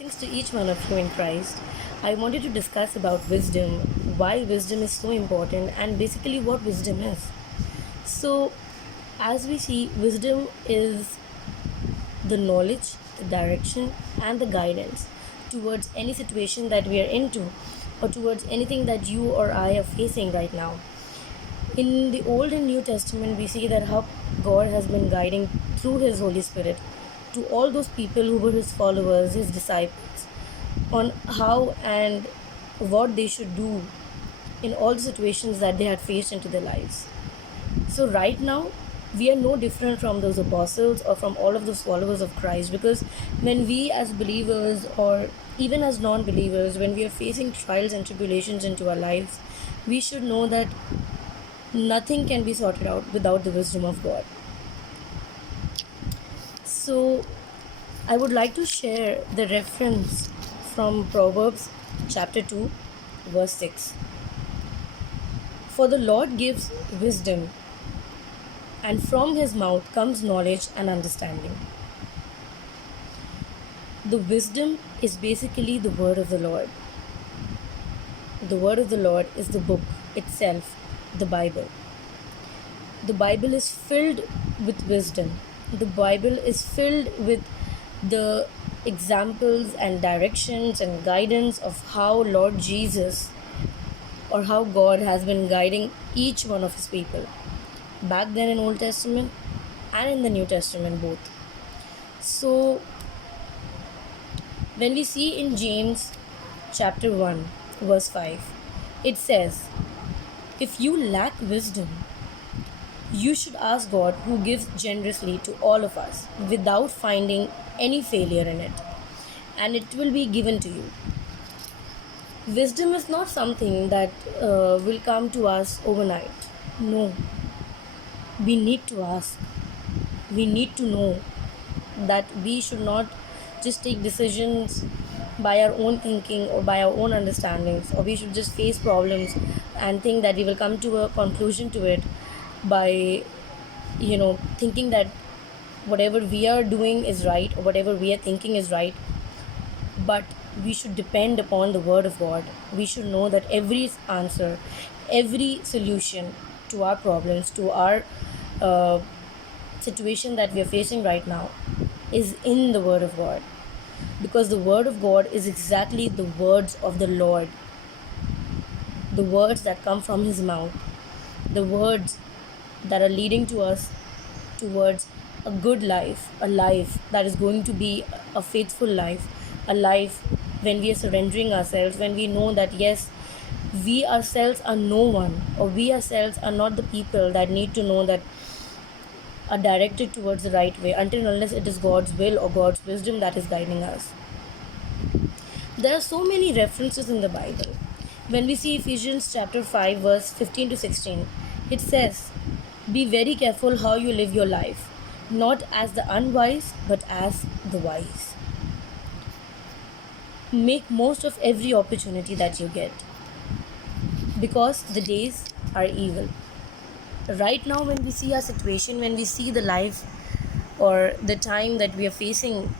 Blessings to each one of you in Christ. I wanted to discuss about wisdom, why wisdom is so important, and basically what wisdom is. So, as we see, wisdom is the knowledge, the direction, and the guidance towards any situation that we are into, or towards anything that you or I are facing right now. In the Old and New Testament, we see that how God has been guiding through His Holy Spirit to all those people who were His followers, His disciples, on how and what they should do in all the situations that they had faced into their lives. So, right now, we are no different from those apostles or from all of those followers of Christ, because when we as believers or even as non believers, when we are facing trials and tribulations into our lives, we should know that nothing can be sorted out without the wisdom of God. So, I would like to share the reference from Proverbs chapter 2, verse 6. For the Lord gives wisdom, and from his mouth comes knowledge and understanding. The wisdom is basically the word of the Lord. The word of the Lord is the book itself, the Bible. The Bible is filled with wisdom. The Bible is filled with the examples and directions and guidance of how Lord Jesus or how God has been guiding each one of his people back then in Old Testament and in the New Testament both. So when we see in James chapter 1 verse 5, it says, if you lack wisdom, you should ask God, who gives generously to all of us without finding any failure in it, and it will be given to you. Wisdom is not something that will come to us overnight. No. We need to ask. We need to know that we should not just take decisions by our own thinking or by our own understandings, or we should just face problems and think that we will come to a conclusion to it by thinking that whatever we are doing is right or whatever we are thinking is right. But we should depend upon the word of God. We should know that every answer, every solution to our problems, to our situation that we are facing right now, is in the word of God, because the word of God is exactly the words of the Lord, the words that come from his mouth, the words that are leading to us towards a good life, a life that is going to be a faithful life, a life when we are surrendering ourselves, when we know that yes, we ourselves are no one, or we ourselves are not the people that need to know that are directed towards the right way, until unless it is God's will or God's wisdom that is guiding us. There are so many references in the Bible. When we see Ephesians chapter 5 verse 15 to 16, it says, be very careful how you live your life, not as the unwise, but as the wise. Make most of every opportunity that you get, because the days are evil. Right now, when we see our situation, when we see the life or the time that we are facing,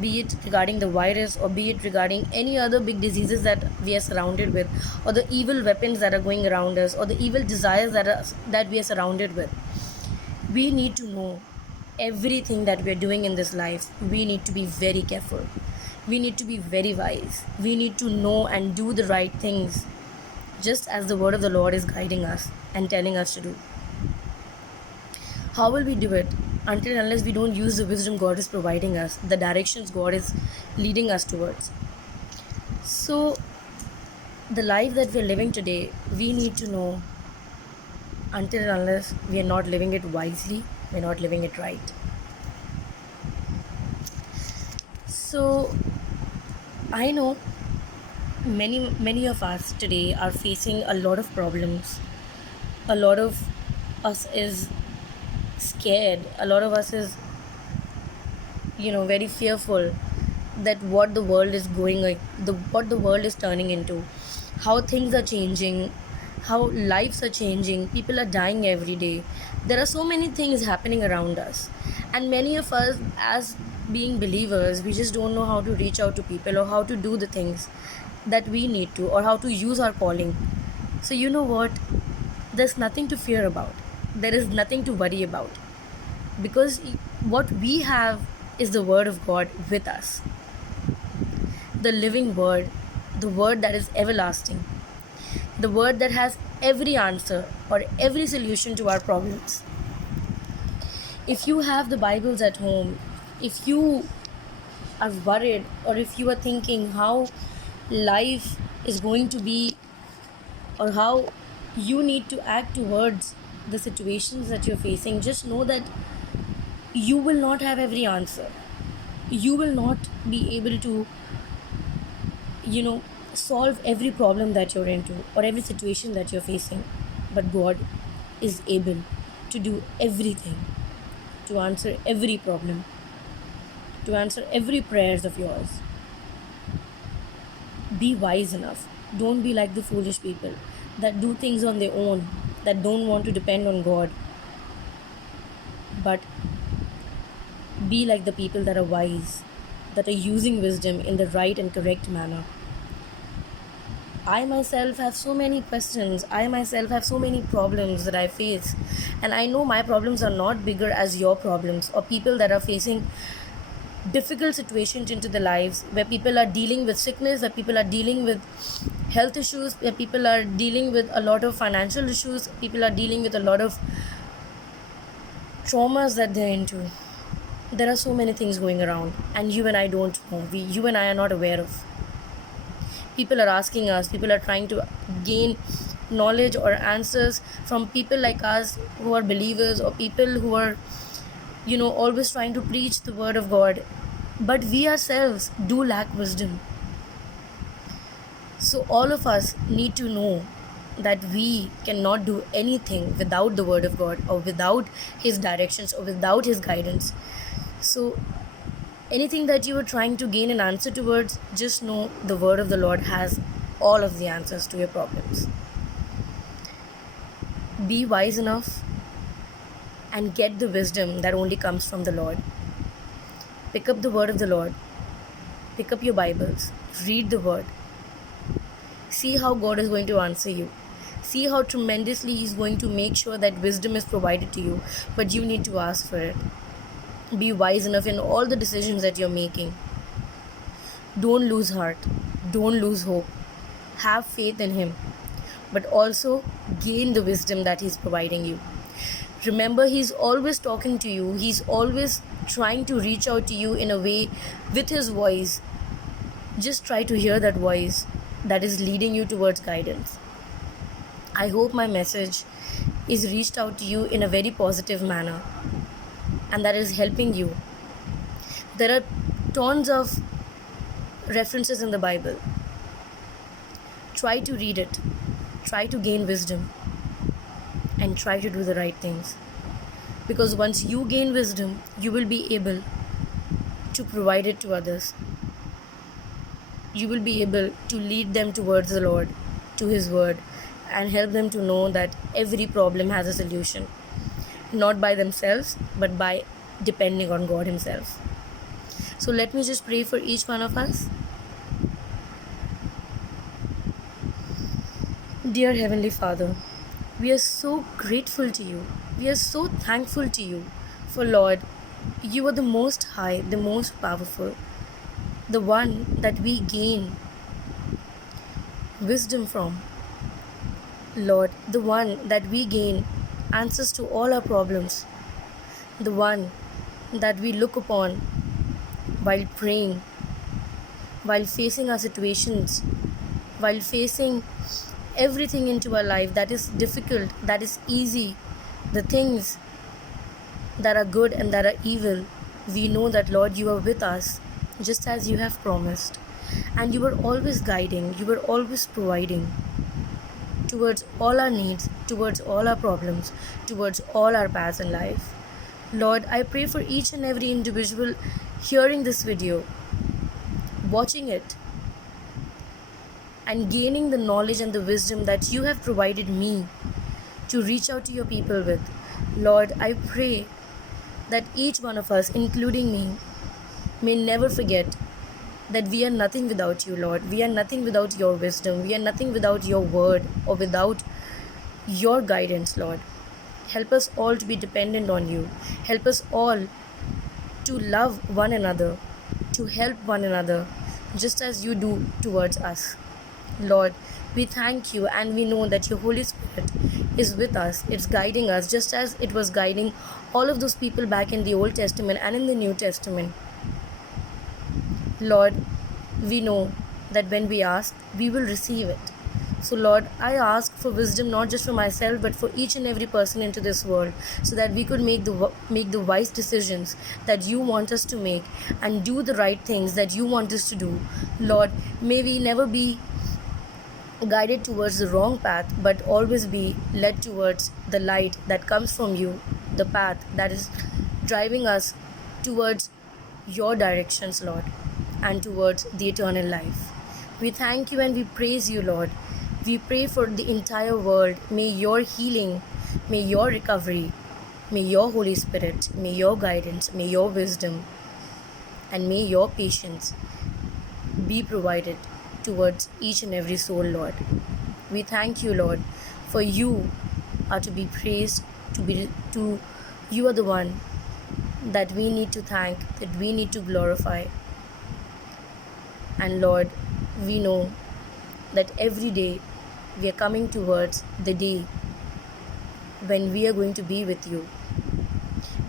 be it regarding the virus or be it regarding any other big diseases that we are surrounded with, or the evil weapons that are going around us, or the evil desires that we are surrounded with, we need to know everything that we are doing in this life. We need to be very careful. We need to be very wise. We need to know and do the right things, just as the word of the Lord is guiding us and telling us to do. How will we do it? Until unless we don't use the wisdom God is providing us, the directions God is leading us towards. So, the life that we're living today, we need to know, until unless we are not living it wisely, we're not living it right. So, I know many of us today are facing a lot of problems. A lot of us is scared. A lot of us is very fearful that what the world is what the world is turning into, how things are changing, how lives are changing, people are dying every day. There are so many things happening around us, and many of us, as being believers, we just don't know how to reach out to people or how to do the things that we need to, or how to use our calling. So, you know what? There's nothing to fear about, there is nothing to worry about, because what we have is the Word of God with us, the living Word, the Word that is everlasting, the Word that has every answer or every solution to our problems. If you have the Bibles at home, if you are worried, or if you are thinking how life is going to be, or how you need to act towards the situations that you're facing, just know that you will not have every answer. You will not be able to, you know, solve every problem that you're into or every situation that you're facing. But God is able to do everything, to answer every problem, to answer every prayers of yours. Be wise enough. Don't be like the foolish people that do things on their own, that don't want to depend on God, but be like the people that are wise, that are using wisdom in the right and correct manner. I myself have so many questions. I myself have so many problems that I face. And I know my problems are not bigger as your problems, or people that are facing difficult situations into their lives, where people are dealing with sickness, where people are dealing with health issues, where people are dealing with a lot of financial issues, people are dealing with a lot of traumas that they're into. There are so many things going around, and you and I don't know. You and I are not aware of. People are asking us, people are trying to gain knowledge or answers from people like us who are believers, or people who are, always trying to preach the word of God. But we ourselves do lack wisdom. So all of us need to know that we cannot do anything without the word of God, or without his directions, or without his guidance. So anything that you are trying to gain an answer towards, just know the word of the Lord has all of the answers to your problems. Be wise enough and get the wisdom that only comes from the Lord. Pick up the word of the Lord. Pick up your Bibles. Read the word. See how God is going to answer you. See how tremendously He's going to make sure that wisdom is provided to you, but you need to ask for it. Be wise enough in all the decisions that you're making. Don't lose heart. Don't lose hope. Have faith in Him, but also gain the wisdom that He's providing you. Remember, He's always talking to you. He's always trying to reach out to you in a way with His voice. Just try to hear that voice that is leading you towards guidance. I hope my message is reached out to you in a very positive manner, and that is helping you. There are tons of references in the Bible. Try to read it. Try to gain wisdom. And try to do the right things. Because once you gain wisdom, you will be able to provide it to others. You will be able to lead them towards the Lord, to His word, and help them to know that every problem has a solution. Not by themselves, but by depending on God Himself. So let me just pray for each one of us. Dear Heavenly Father, we are so grateful to you. We are so thankful to you. For Lord, you are the most high, the most powerful, the one that we gain wisdom from. Lord, the one that we gain answers to all our problems, the one that we look upon while praying, while facing our situations, while facing everything into our life that is difficult, that is easy, the things that are good and that are evil. We know that, Lord, you are with us just as you have promised, and you are always guiding, you are always providing towards all our needs, towards all our problems, towards all our paths in life. Lord, I pray for each and every individual hearing this video, watching it, and gaining the knowledge and the wisdom that you have provided me to reach out to your people with. Lord, I pray that each one of us, including me, may never forget that we are nothing without you, Lord. We are nothing without your wisdom. We are nothing without your word or without your guidance, Lord. Help us all to be dependent on you. Help us all to love one another, to help one another, just as you do towards us. Lord, we thank you and we know that your Holy Spirit is with us. It's guiding us just as it was guiding all of those people back in the Old Testament and in the New Testament. Lord, we know that when we ask, we will receive it. So, Lord, I ask for wisdom not just for myself but for each and every person into this world, so that we could make the wise decisions that you want us to make and do the right things that you want us to do. Lord, may we never be guided towards the wrong path, but always be led towards the light that comes from you, the path that is driving us towards your directions, Lord, and towards the eternal life. We thank you and we praise you, Lord. We pray for the entire world. May your healing, may your recovery, may your Holy Spirit, may your guidance, may your wisdom, and may your patience be provided towards each and every soul, Lord. We thank you, Lord, for you are to be praised, you are the one that we need to thank, that we need to glorify. And Lord, we know that every day we are coming towards the day when we are going to be with you,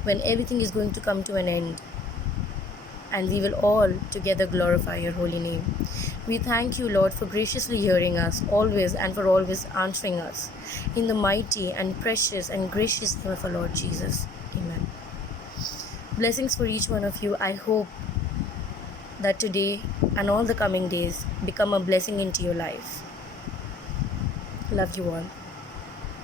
when everything is going to come to an end, and we will all together glorify your holy name. We thank you, Lord, for graciously hearing us always and for always answering us. In the mighty and precious and gracious name of our Lord Jesus. Amen. Blessings for each one of you. I hope that today and all the coming days become a blessing into your life. Love you all.